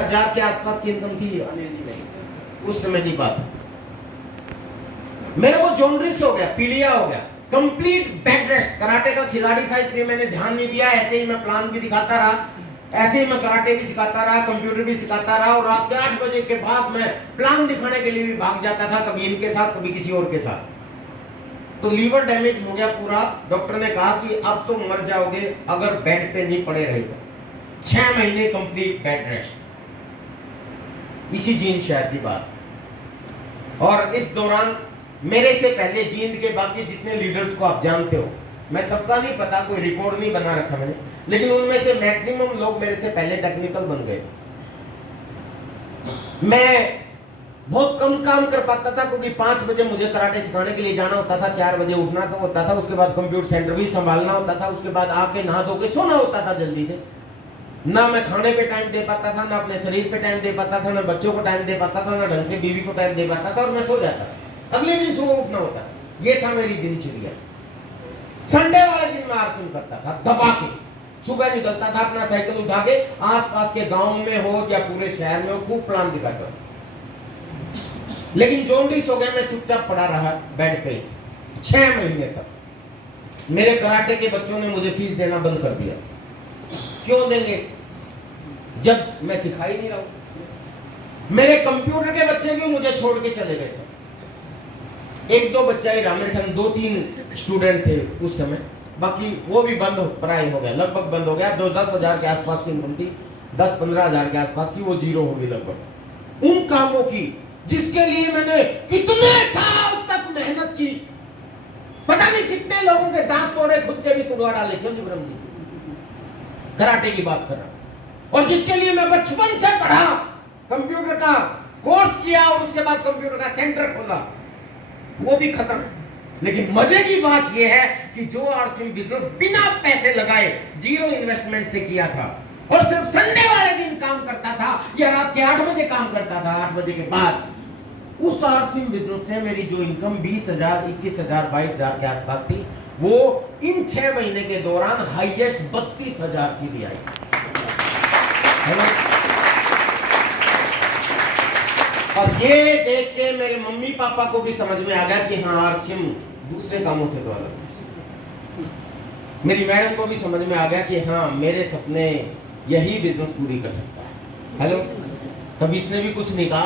1000 के आसपास की इनकम थी उस समय की बात। मेरे को जॉन्डिस हो गया, पीलिया हो गया, कंप्लीट बेड रेस्ट। कराटे का खिलाड़ी था इसलिए मैंने ध्यान नहीं दिया, ऐसे ही मैं प्लान भी दिखाता रहा, ऐसे ही मैं कराटे भी सिखाता रहा, कंप्यूटर भी सिखाता रहा, और रात के 8 बजे के बाद मैं प्लान दिखाने के लिए भी भाग जाता था, कभी इनके साथ कभी किसी और के साथ। तो लीवर डैमेज हो गया पूरा। डॉक्टर ने कहा कि अब तो मर जाओगे अगर बेड पे नहीं पड़े रहेगा। 6 महीने कंप्लीट बेड रेस्ट, इसी जीन शहर की बात। और इस दौरान मेरे से पहले जींद के बाकी जितने लीडर्स को आप जानते हो, मैं सबका नहीं पता, कोई रिकॉर्ड नहीं बना रखा मैंने, लेकिन उनमें से मैक्सिमम लोग मेरे से पहले टेक्निकल बन गए। मैं बहुत कम काम कर पाता था क्योंकि 5 बजे मुझे कराटे सिखाने के लिए जाना होता था, 4 बजे उठना तो होता था, उसके बाद कंप्यूटर सेंटर भी संभालना होता था, उसके बाद आके नहा धो के सोना होता था जल्दी से। ना मैं खाने पे टाइम दे पाता था, ना अपने शरीर पे टाइम दे पाता था, ना बच्चों को टाइम दे पाता था, ना ढंग से बीवी को टाइम दे पाता था, और मैं सो जाता था। अगले दिन सुबह उठना होता, ये था मेरी दिनचर्या। संडे वाले दिन मैं आरसन करता था दबा के, सुबह निकलता था अपना साइकिल उठा के, आसपास के गांव में हो या पूरे शहर में हो, खूब प्लान दिखाता था। लेकिन जॉन्डिस हो गया, मैं चुपचाप पड़ा रहा बेड पे 6 महीने तक। मेरे कराटे के बच्चों ने मुझे फीस देना बंद कर दिया। क्यों देंगे जब मैं सिखा ही नहीं रहा हूं। मेरे कंप्यूटर के बच्चे भी मुझे छोड़ के चले गए सर। 1-2 बच्चा ही रहा, मेरे ख्याल 2-3 स्टूडेंट थे उस समय, बाकी वो भी बंद पढ़ाई हो गया, लगभग बंद हो गया। 10 हजार के आसपास की इनकम थी, 10-15 हजार के आसपास की, वो जीरो हो गई लगभग। उन कामों की जिसके लिए मैंने कितने साल तक मेहनत की, पता नहीं कितने लोगों के दांत तोड़े, खुद के भी तुड़वा डाले। क्यों जी ब्रह्म जी, कराटे की बात कर रहा हूं। और जिसके लिए मैं बचपन से पढ़ा, कंप्यूटर का कोर्स किया और उसके बाद कंप्यूटर का सेंटर खोला, वो भी खत्म। लेकिन मजे की बात यह है कि जो आरसीएम बिजनेस बिना पैसे लगाए, जीरो इन्वेस्टमेंट से किया था, और सिर्फ संडे वाले दिन काम करता था या रात के 8 बजे काम करता था, 8 बजे के बाद, उस आरसीएम बिजनेस से मेरी जो इनकम 20,000, 21,000, 22,000 के आसपास थी, वो इन 6 महीने के दौरान हाईएस्ट 32,000 की भी आई। और ये देख के मेरे मम्मी पापा को भी समझ में आ गया कि हाँ, आरसीएम दूसरे कामों से तो अलग। मेरी मैडम को भी समझ में आ गया कि हाँ, मेरे सपने यही बिजनेस पूरी कर सकता है। हेलो, तब इसने भी कुछ नहीं कहा।